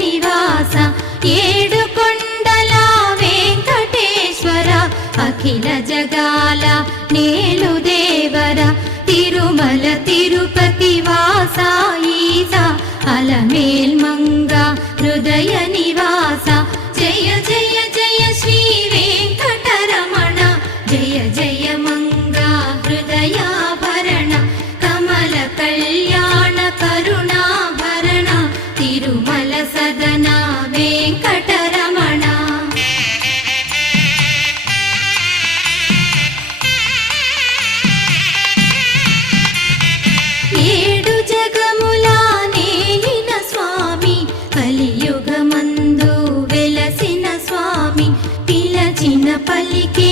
నివాస ఏడు కొండల వెంకటేశ్వర అఖిల జగాల నేలు దేవర తిరుమల తిరుపతి వాస ఈస అలమేల్ మంగ హృదయ నివాస జయ జయ జయ శ్రీ వెంకటరమణ జయ జయ మంగ హృదయాభరణ కమల కళ్యాణ కరుణాభరణ తిరుమల సదన వెంకటరమణ ఏడు జగముల నేలిన స్వామి కలియుగమందు వెలసిన స్వామి పిలచిన పలికే